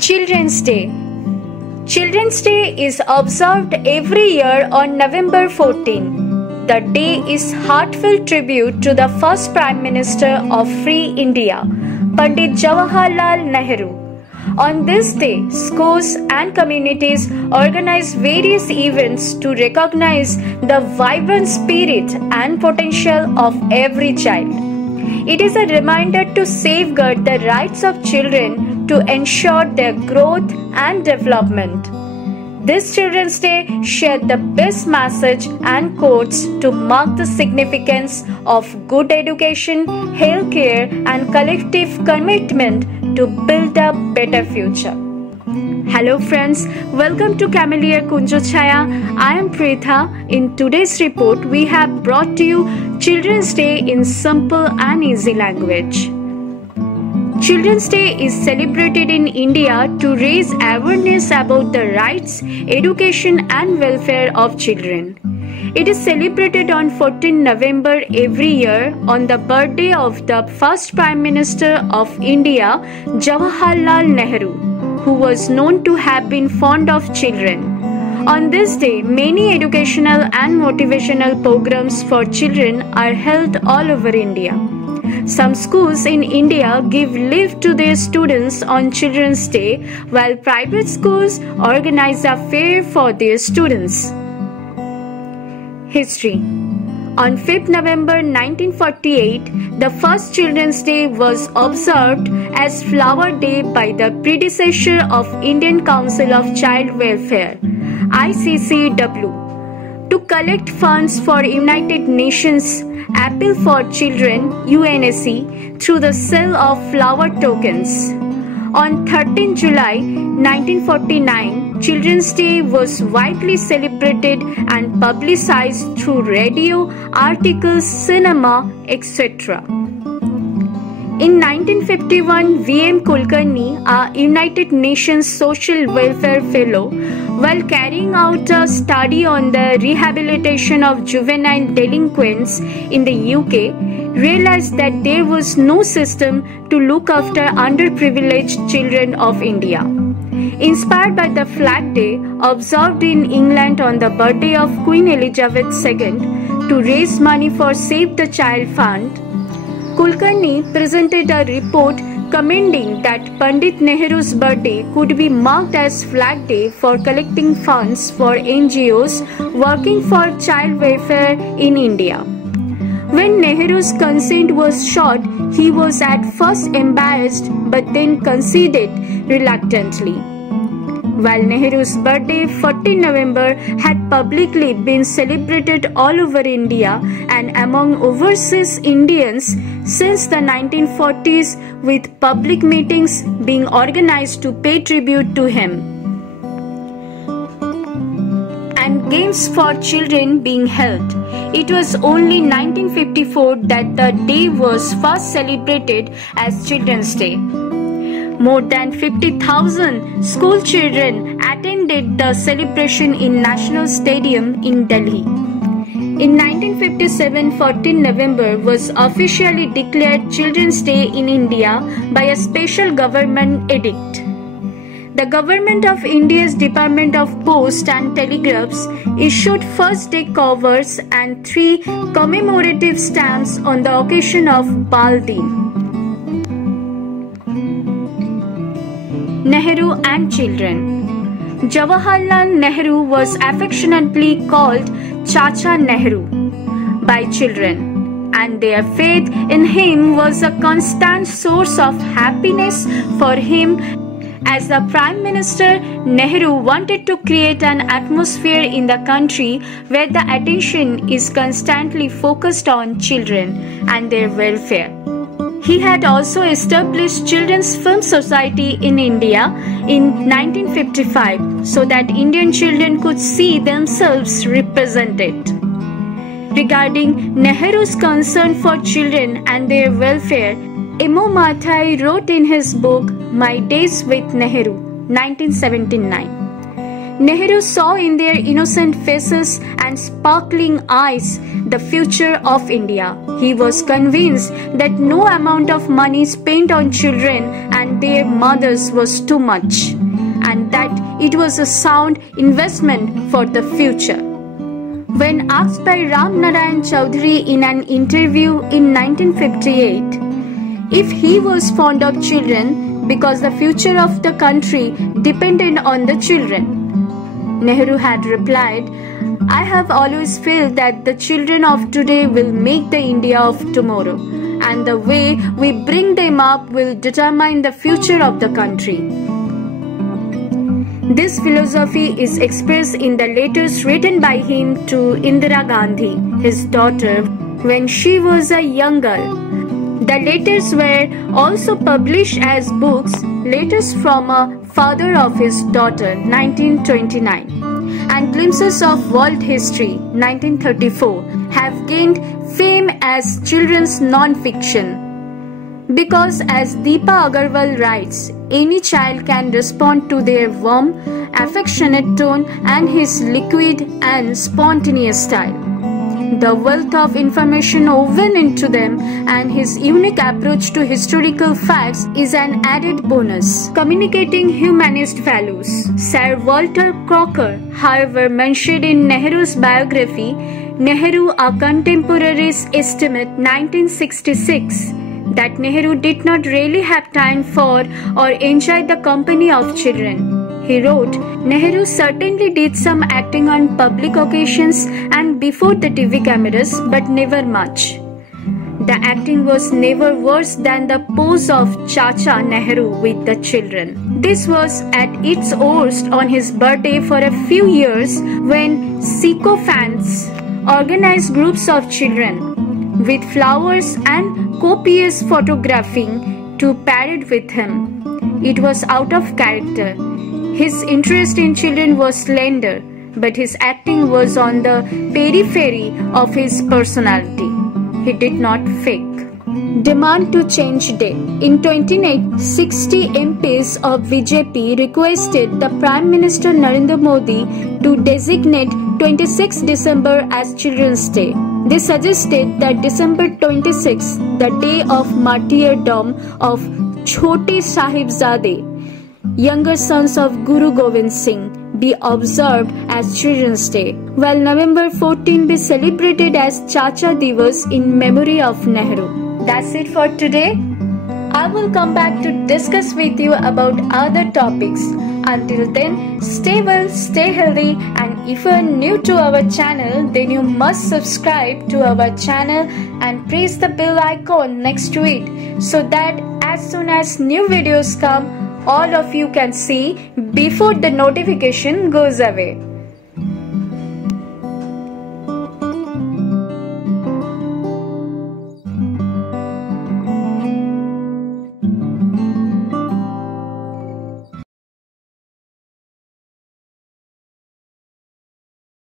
Children's Day. Children's Day is observed every year on November 14. The day is heartfelt tribute to the first Prime Minister of Free India, Pandit Jawaharlal Nehru. On this day, schools and communities organize various events to recognize the vibrant spirit and potential of every child. It is a reminder to safeguard the rights of children to ensure their growth and development. This Children's Day shared the best message and quotes to mark the significance of good education, health care, and collective commitment to build a better future. Hello friends, welcome to Camelia Kunjochaya. I am Pritha. In today's report, we have brought to you Children's Day in simple and easy language. Children's Day is celebrated in India to raise awareness about the rights, education and welfare of children. It is celebrated on 14 November every year on the birthday of the first Prime Minister of India, Jawaharlal Nehru, who was known to have been fond of children. On this day, many educational and motivational programs for children are held all over India. Some schools in India give leave to their students on Children's Day, while private schools organize a fair for their students. History. On 5th November 1948, the first Children's Day was observed as Flower Day by the predecessor of Indian Council of Child Welfare, ICCW, to collect funds for United Nations Appeal for Children (UNSC) through the sale of flower tokens. On 13 July 1949, Children's Day was widely celebrated and publicized through radio, articles, cinema, etc. In 1951, V.M. Kulkarni, a United Nations Social Welfare Fellow, while carrying out a study on the rehabilitation of juvenile delinquents in the UK, realized that there was no system to look after underprivileged children of India. Inspired by the Flag Day observed in England on the birthday of Queen Elizabeth II to raise money for Save the Child Fund, Kulkarni presented a report commending that Pandit Nehru's birthday could be marked as Flag Day for collecting funds for NGOs working for child welfare in India. When Nehru's consent was sought, he was at first embarrassed but then conceded reluctantly. While Nehru's birthday, 14 November, had publicly been celebrated all over India and among overseas Indians since the 1940s, with public meetings being organized to pay tribute to him and games for children being held. It was only 1954 that the day was first celebrated as Children's Day. More than 50,000 school children attended the celebration in National Stadium in Delhi. In 1957, 14 November was officially declared Children's Day in India by a special government edict. The Government of India's Department of Post and Telegraphs issued first day covers and 3 commemorative stamps on the occasion of Bal Din. Nehru and children. Jawaharlal Nehru was affectionately called Chacha Nehru by children, and their faith in him was a constant source of happiness for him. As the Prime Minister, Nehru wanted to create an atmosphere in the country where the attention is constantly focused on children and their welfare. He had also established Children's Film Society in India in 1955 so that Indian children could see themselves represented. Regarding Nehru's concern for children and their welfare, M.O. Mathai wrote in his book My Days with Nehru, 1979. Nehru saw in their innocent faces and sparkling eyes the future of India. He was convinced that no amount of money spent on children and their mothers was too much, and that it was a sound investment for the future. When asked by Ram Narayan Chaudhary in an interview in 1958 if he was fond of children because the future of the country depended on the children, Nehru had replied, "I have always felt that the children of today will make the India of tomorrow, and the way we bring them up will determine the future of the country." This philosophy is expressed in the letters written by him to Indira Gandhi, his daughter, when she was a young girl. The letters were also published as books, Letters from a Father of His Daughter, 1929, and Glimpses of World History, 1934, have gained fame as children's non-fiction. Because, as Deepa Agarwal writes, any child can respond to their warm, affectionate tone and his liquid and spontaneous style. The wealth of information woven into them and his unique approach to historical facts is an added bonus. Communicating humanist values. Sir Walter Crocker, however, mentioned in Nehru's biography, Nehru, a Contemporaries Estimate, 1966, that Nehru did not really have time for or enjoy the company of children. He wrote, "Nehru certainly did some acting on public occasions and before the TV cameras, but never much. The acting was never worse than the pose of Chacha Nehru with the children." This was at its worst on his birthday for a few years when sycophants organized groups of children with flowers and copious photographing to parade with him. It was out of character. His interest in children was slender, but his acting was on the periphery of his personality. He did not fake. Demand to change day. In 2008, 60 MPs of BJP requested the Prime Minister Narendra Modi to designate 26 December as Children's Day. They suggested that December 26, the day of martyrdom of Chote Sahibzade, younger sons of Guru Gobind Singh, be observed as Children's Day, while November 14 be celebrated as Chacha Divas in memory of Nehru. That's it for today. I will come back to discuss with you about other topics. Until then, stay well, stay healthy, and if you are new to our channel, then you must subscribe to our channel and press the bell icon next to it so that as soon as new videos come, all of you can see before the notification goes away.